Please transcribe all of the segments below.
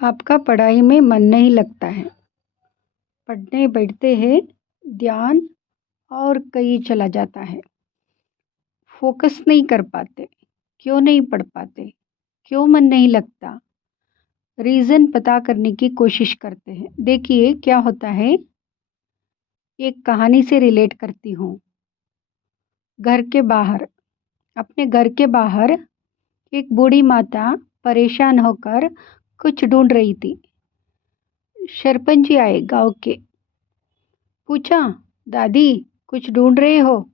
आपका पढ़ाई में मन नहीं लगता है, पढ़ने बैठते हैं, ध्यान और कहीं चला जाता है, फोकस नहीं कर पाते, क्यों नहीं पढ़ पाते, क्यों मन नहीं लगता, रीज़न पता करने की कोशिश करते हैं। देखिए क्या होता है, एक कहानी से रिलेट करती हूँ। घर के बाहर, अपने घर के बाहर एक बूढ़ी माता परेशान होकर कुछ ढूंढ रही थी। सरपंच जी आए गांव के, पूछा, दादी कुछ ढूंढ रहे हो?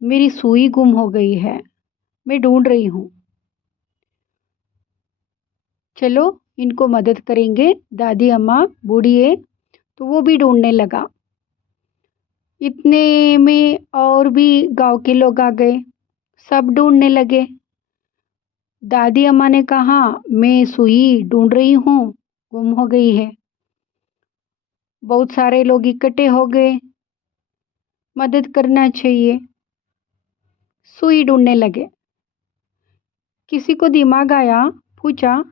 मेरी सुई गुम हो गई है, मैं ढूंढ रही हूँ। चलो इनको मदद करेंगे। दादी अम्मा बूढ़ी है तो वो भी ढूंढने लगा। इतने में और भी गांव के लोग आ गए, सब ढूंढने लगे। दादी अम्मा ने कहा, मैं सुई ढूंढ रही हूँ, गुम हो गई है। बहुत सारे लोग इकट्ठे हो गए, मदद करना चाहिए। सुई ढूंढने लगे। किसी को दिमाग आया, पूछा,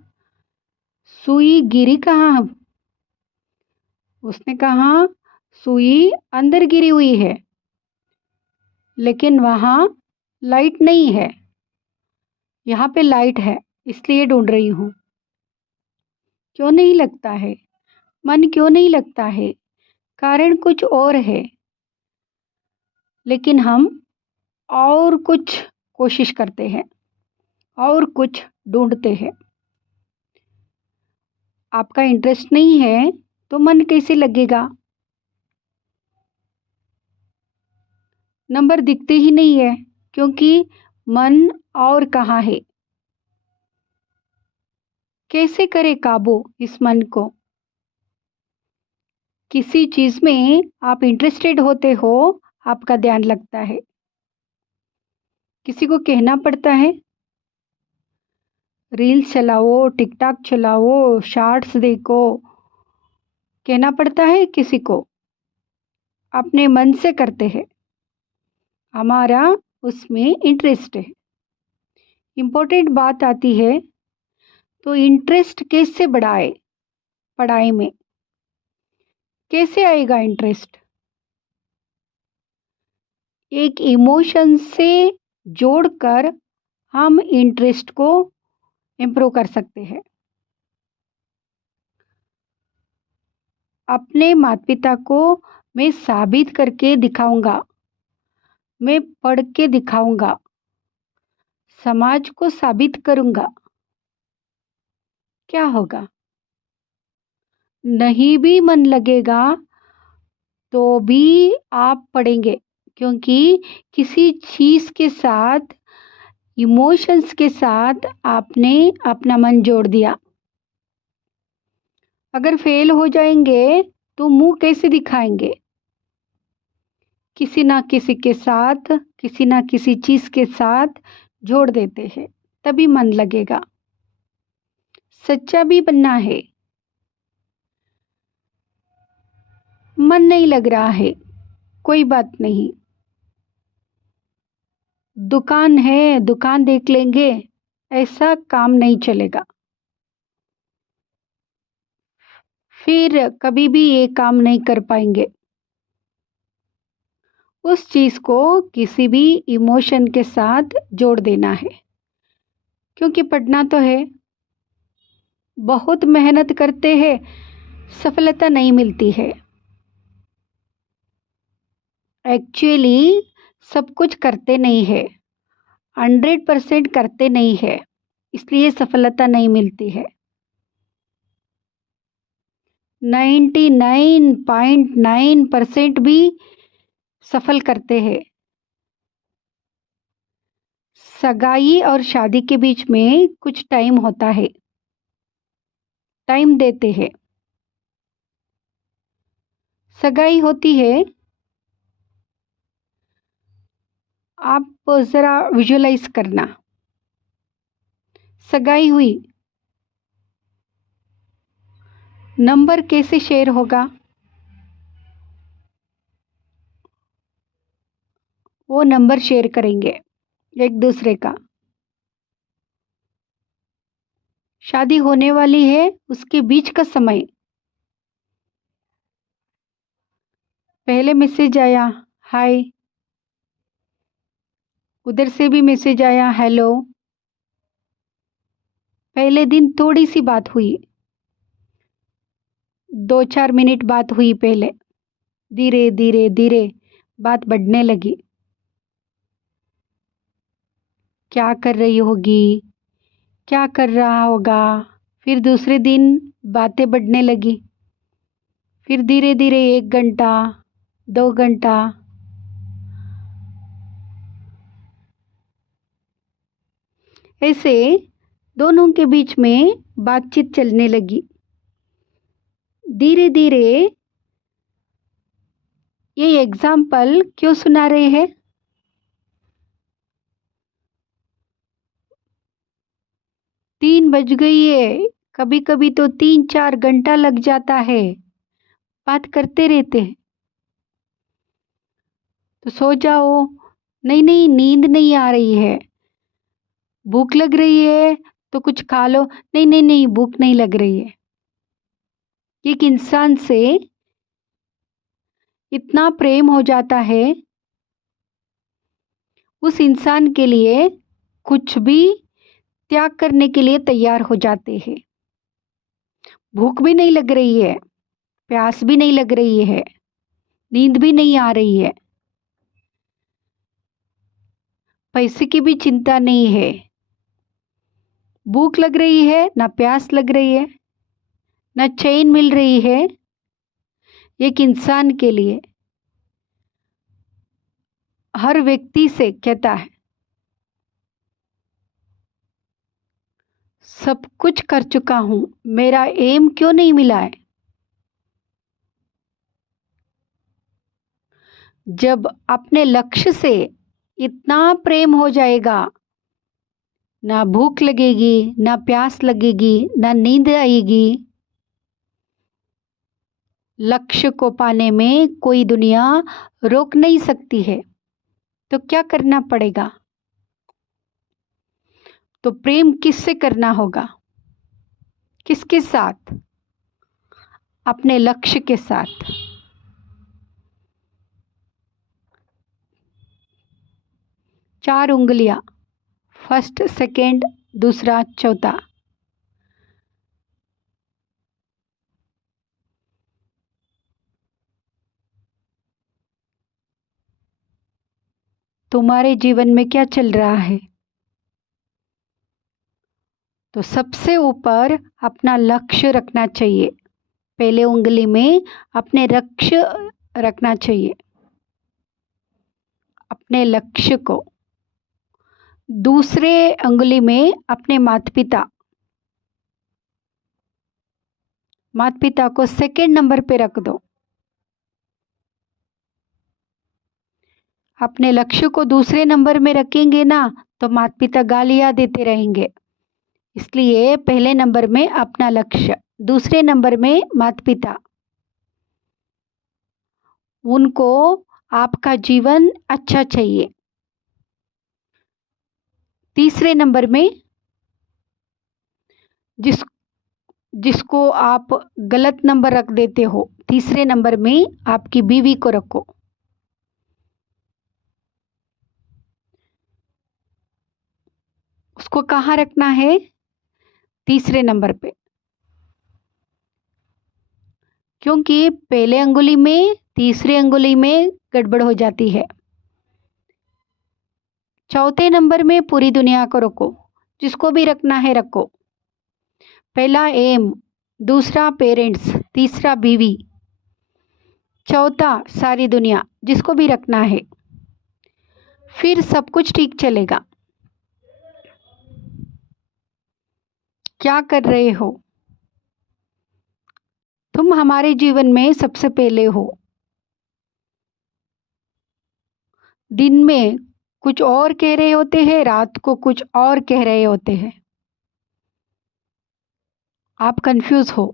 सुई गिरी कहाँ? उसने कहा, सुई अंदर गिरी हुई है, लेकिन वहाँ लाइट नहीं है। यहाँ पे लाइट है, इसलिए ढूंढ रही हूँ। क्यों नहीं लगता है? मन क्यों नहीं लगता है? कारण कुछ और है, लेकिन हम और कुछ कोशिश करते हैं और कुछ ढूंढते हैं। आपका इंटरेस्ट नहीं है तो मन कैसे लगेगा? नंबर दिखते ही नहीं है, क्योंकि मन और कहाँ है। कैसे करें काबू इस मन को? किसी चीज में आप इंटरेस्टेड होते हो, आपका ध्यान लगता है। किसी को कहना पड़ता है, रील्स चलाओ, टिकटॉक चलाओ, शॉर्ट्स देखो, कहना पड़ता है किसी को? अपने मन से करते हैं, हमारा उसमें इंटरेस्ट है। इम्पोर्टेंट बात आती है, तो इंटरेस्ट कैसे बढ़ाए? पढ़ाई में कैसे आएगा इंटरेस्ट? एक इमोशन से जोड़कर हम इंटरेस्ट को इम्प्रूव कर सकते हैं। अपने माता पिता को मैं साबित करके दिखाऊंगा, मैं पढ़ के दिखाऊंगा, समाज को साबित करूंगा। क्या होगा? नहीं भी मन लगेगा तो भी आप पढ़ेंगे, क्योंकि किसी चीज के साथ, इमोशंस के साथ आपने अपना मन जोड़ दिया। अगर फेल हो जाएंगे तो मुंह कैसे दिखाएंगे? किसी ना किसी के साथ, किसी ना किसी चीज के साथ जोड़ देते हैं, तभी मन लगेगा। सच्चा भी बनना है। मन नहीं लग रहा है, कोई बात नहीं, दुकान है, दुकान देख लेंगे, ऐसा काम नहीं चलेगा। फिर कभी भी ये काम नहीं कर पाएंगे। उस चीज को किसी भी इमोशन के साथ जोड़ देना है, क्योंकि पढ़ना तो है। बहुत मेहनत करते हैं, सफलता नहीं मिलती है। एक्चुअली सब कुछ करते नहीं है, 100% करते नहीं है, इसलिए सफलता नहीं मिलती है। 99.9% भी सफल करते हैं। सगाई और शादी के बीच में कुछ टाइम होता है, टाइम देते हैं। सगाई होती है, आप जरा विजुअलाइज करना। सगाई हुई, नंबर कैसे शेयर होगा? वो नंबर शेयर करेंगे एक दूसरे का। शादी होने वाली है उसके बीच का समय। पहले मैसेज आया हाय, उधर से भी मैसेज आया हेलो। पहले दिन थोड़ी सी बात हुई, 2-4 मिनट बात हुई पहले। धीरे धीरे धीरे बात बढ़ने लगी। क्या कर रही होगी, क्या कर रहा होगा। फिर दूसरे दिन बातें बढ़ने लगी। फिर धीरे धीरे 1 घंटा, 2 घंटा। ऐसे दोनों के बीच में बातचीत चलने लगी। धीरे धीरे ये एग्जाम्पल क्यों सुना रहे हैं? 3 बज गई है, कभी कभी तो 3-4 घंटा लग जाता है। बात करते रहते हैं। तो सो जाओ। नहीं नहीं, नींद नहीं आ रही है। भूख लग रही है तो कुछ खा लो। नहीं नहीं नहीं, भूख नहीं लग रही है। एक इंसान से इतना प्रेम हो जाता है, उस इंसान के लिए कुछ भी त्याग करने के लिए तैयार हो जाते हैं। भूख भी नहीं लग रही है, प्यास भी नहीं लग रही है, नींद भी नहीं आ रही है, पैसे की भी चिंता नहीं है। भूख लग रही है, ना प्यास लग रही है, ना चैन मिल रही है। एक इंसान के लिए हर व्यक्ति से कहता है सब कुछ कर चुका हूं, मेरा एम क्यों नहीं मिला है। जब अपने लक्ष्य से इतना प्रेम हो जाएगा, ना भूख लगेगी, ना प्यास लगेगी, ना नींद आएगी। लक्ष्य को पाने में कोई दुनिया रोक नहीं सकती है। तो क्या करना पड़ेगा? तो प्रेम किससे करना होगा? किसके साथ? अपने लक्ष्य के साथ। 4 उंगलियां, फर्स्ट, सेकेंड, दूसरा, चौथा। तुम्हारे जीवन में क्या चल रहा है? तो सबसे ऊपर अपना लक्ष्य रखना चाहिए। पहले उंगली में अपने लक्ष्य रखना चाहिए, अपने लक्ष्य को। दूसरे उंगली में अपने माता पिता, माता पिता को सेकंड नंबर पे रख दो। अपने लक्ष्य को दूसरे नंबर में रखेंगे ना तो माता पिता गालियां देते रहेंगे। इसलिए पहले नंबर में अपना लक्ष्य, दूसरे नंबर में माता पिता। उनको आपका जीवन अच्छा चाहिए। तीसरे नंबर में जिसको आप गलत नंबर रख देते हो, तीसरे नंबर में आपकी बीवी को रखो। उसको कहाँ रखना है? तीसरे नंबर पे। क्योंकि पहले अंगुली में, तीसरी अंगुली में गड़बड़ हो जाती है। चौथे नंबर में पूरी दुनिया को रखो, जिसको भी रखना है रखो। पहला एम, दूसरा पेरेंट्स, तीसरा बीवी, चौथा सारी दुनिया, जिसको भी रखना है। फिर सब कुछ ठीक चलेगा। क्या कर रहे हो? तुम हमारे जीवन में सबसे पहले हो। दिन में कुछ और कह रहे होते हैं, रात को कुछ और कह रहे होते हैं। आप कंफ्यूज हो।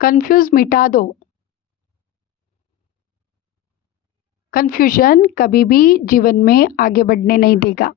कंफ्यूज मिटा दो। कंफ्यूजन कभी भी जीवन में आगे बढ़ने नहीं देगा।